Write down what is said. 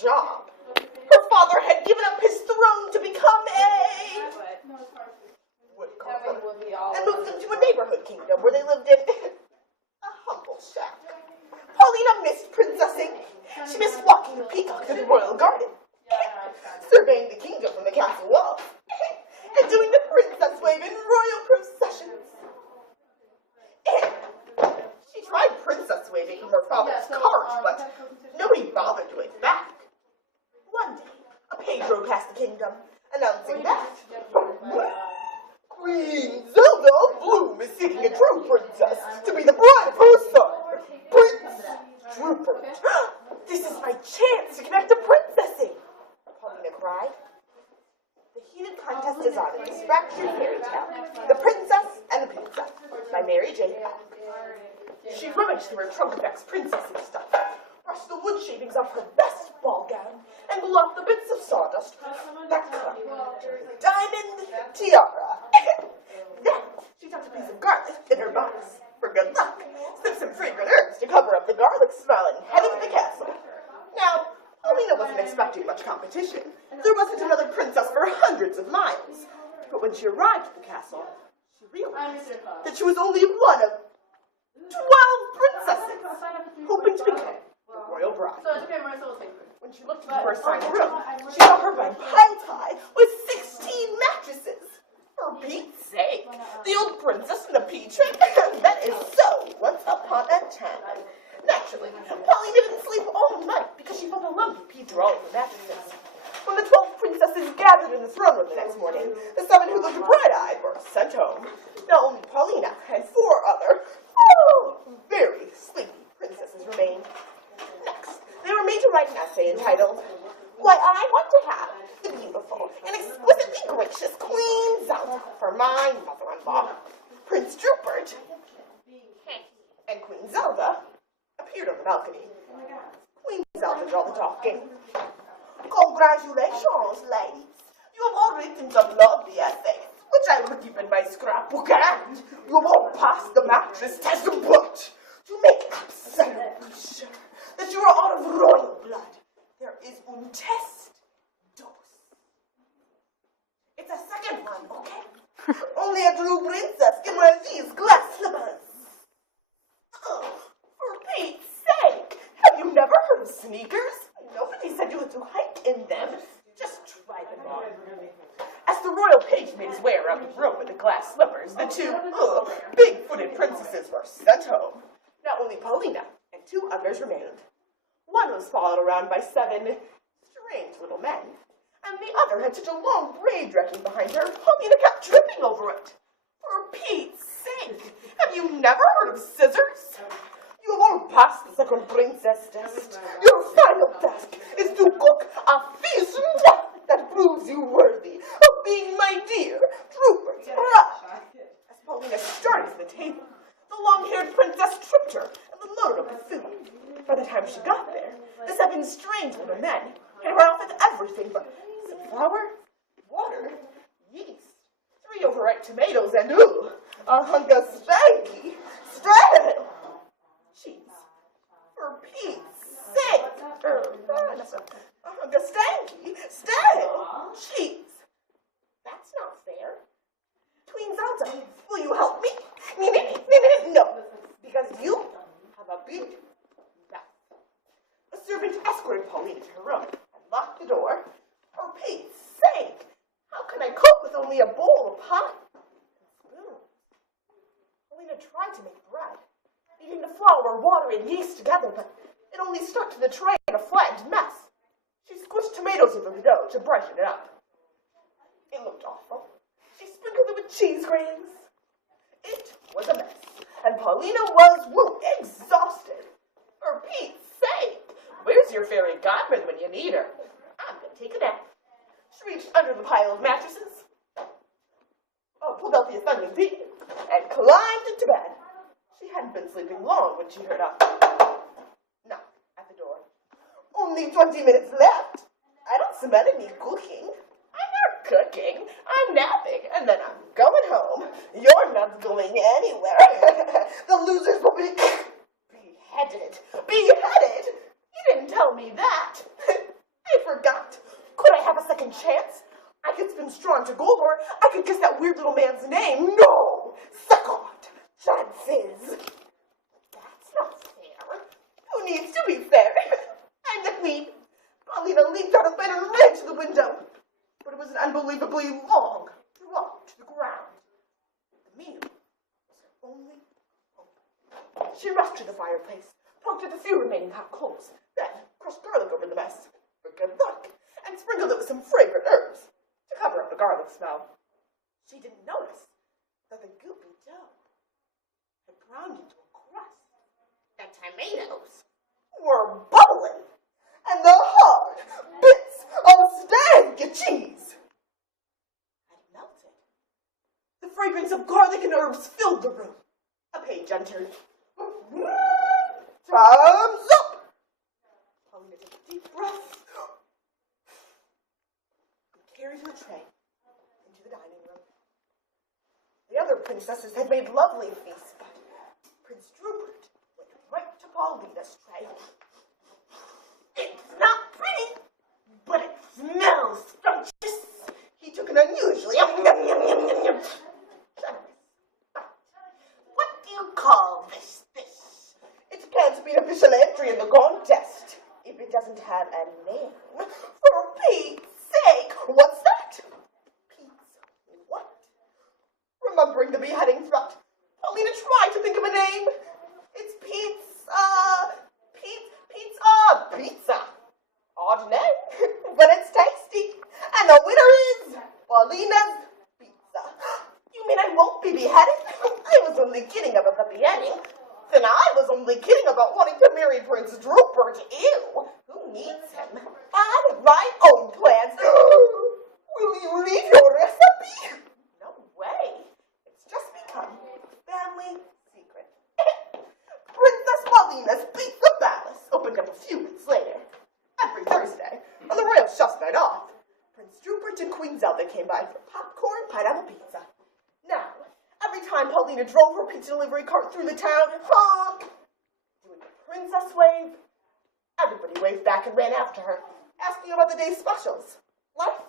job. Her father had given up his throne to become a woodcarver and moved them to a neighborhood kingdom where they lived in a humble shack. Paulina missed princessing. She missed walking the peacock through the royal garden, surveying the kingdom from the castle walls, and doing the princess wave in royal processions. She tried princess waving from her father's cart, but nobody bothered to wave back. One day, a page rode past the kingdom, announcing that Queen Zelda of Bloom is seeking a true princess to be the bride of her son, Prince Rupert. This is my chance to connect to princessing, Paulina cried. The heated contest is on in this fractured fairy tale, The Princess and the Pizza, by Mary J. Pack. She rummaged through her trunk of ex-princessing stuff, brushed the wood shavings off her best ball gown, and blew off the bits of sawdust that clung to her diamond tiara. Then she tucked a piece of garlic in her bodice for good luck, snipped some fragrant herbs to cover up the garlic smell, and headed to the castle. Now, Paulina wasn't expecting much competition. There wasn't another princess for hundreds of miles. But when she arrived at the castle, she realized that she was only one of 12 princesses hoping to become the royal bride. When she looked into her assigned room, she saw her bed piled high with 16 mattresses. For Pete's sake, the old princess in the pea tray? That is so once upon a time. Naturally, Paulina didn't sleep all night because she felt a lumpy pee through all of the mattresses. When the 12 princesses gathered in the throne room the next morning, the 7 who looked bright-eyed were sent home. Now only Paulina and 4 other, very sleepy princesses remained. Next, they were made to write an essay entitled, Why I Want to Have the Beautiful and Exquisitely Gracious Queen Zelda for My Mother-in-Law. Prince Rupert and Queen Zelda appeared on the balcony. Queen Zelda did all the talking. Congratulations, ladies. You have all written some lovely essays, which I will keep in my scrapbook, and you have all passed the mattress test, but to make absolutely sure that you are out of royal blood, there is un test dos. It's a second one, okay? Only a true princess can wear these glass slippers. Oh, for Pete's sake, have you never heard of sneakers? Nobody said you had to hike in them. Just try them on. As the royal page made his way around the room with the glass slippers, the 2 big-footed princesses were sent home. Now only Paulina and 2 others remained. One was followed around by 7 strange little men, and the other had such a long braid dragging behind her, Paulina kept tripping over it. For Pete's sake, have you never heard of scissors? You have all passed the second princess test. Your final task is to cook a feast that proves you worthy of being my dear Rupert's bride. As Paulina started to the table, the long-haired princess tripped her and loaded up the food. By the time she got there, the 7 strange little men had run off with everything but some flour, water, yeast, 3 overripe tomatoes, and a hunk of stanky stale cheese. For Pete's sake, a hunk of stanky stale cheese. That's not fair. Queen Zelda, will you help me? No, because you have a big mouth. A servant escorted Paulina to her room and locked the door. For Pete's sake, how can I cook with only a bowl of pot and spoon? Paulina tried to make bread, kneading the flour, water, and yeast together, but it only stuck to the tray in a flattened mess. She squished tomatoes over the dough to brighten it up. It looked awful. She sprinkled it with cheese grains. It was a mess, and Paulina was exhausted. For Pete's sake, where's your fairy godmother when you need her? I'm going to take a nap. She reached under the pile of mattresses, pulled out the offending bead, and climbed into bed. She hadn't been sleeping long when she heard a knock at the door. Only 20 minutes left. I don't smell any cooking. I'm not cooking. I'm napping, and then I'm going home. You're not going anywhere. The losers will be beheaded. Beheaded? You didn't tell me that. chance. I could spin straw into gold, or I could guess that weird little man's name. No! Second chances. That's not fair. Who needs to be fair? I'm the queen. Paulina leaped out of bed and ran to the window. But it was an unbelievably long drop to the ground. The meal was her only hope. She rushed to the fireplace, poked at the few remaining hot coals, then crushed garlic over the mess for good luck, and sprinkled it with some fragrant herbs to cover up the garlic smell. She didn't notice that the goopy dough had ground into a crust. The tomatoes were bubbling, and the hard bits of stag cheese had melted. The fragrance of garlic and herbs filled the room. A page entered. Time's up! Paulina took a deep breath and carried her tray into the dining room. The other princesses had made lovely feasts, but Prince Rupert went right to Paulina's tray. It's not pretty, but it smells scrumptious. He took an unusually generous bite. What do you call this dish? It can't be an official entry in the contest if it doesn't have a name. For Pete's sake, what's that? Pete's what? Remembering the beheading threat, Paulina tried to think of a name. It's Pete's, pizza. Odd name, but it's tasty. And the winner is Paulina's pizza. You mean I won't be beheaded? I was only kidding about the beheading. Then I was only kidding about wanting to marry Prince Rupert. Ew, who needs him? I have my own plans. Will you leave your recipe? No way. It's just become family secret. Princess Paulina's Pizza Palace opened up a few weeks later. Every Thursday, on the royal chef's night off, Prince Rupert and Queen Zelda came by for popcorn, pineapple pizza. Now, every time Paulina drove her pizza delivery cart through the town, honk, doing the princess wave, everybody waved back and ran after her, asking about the day's specials. Life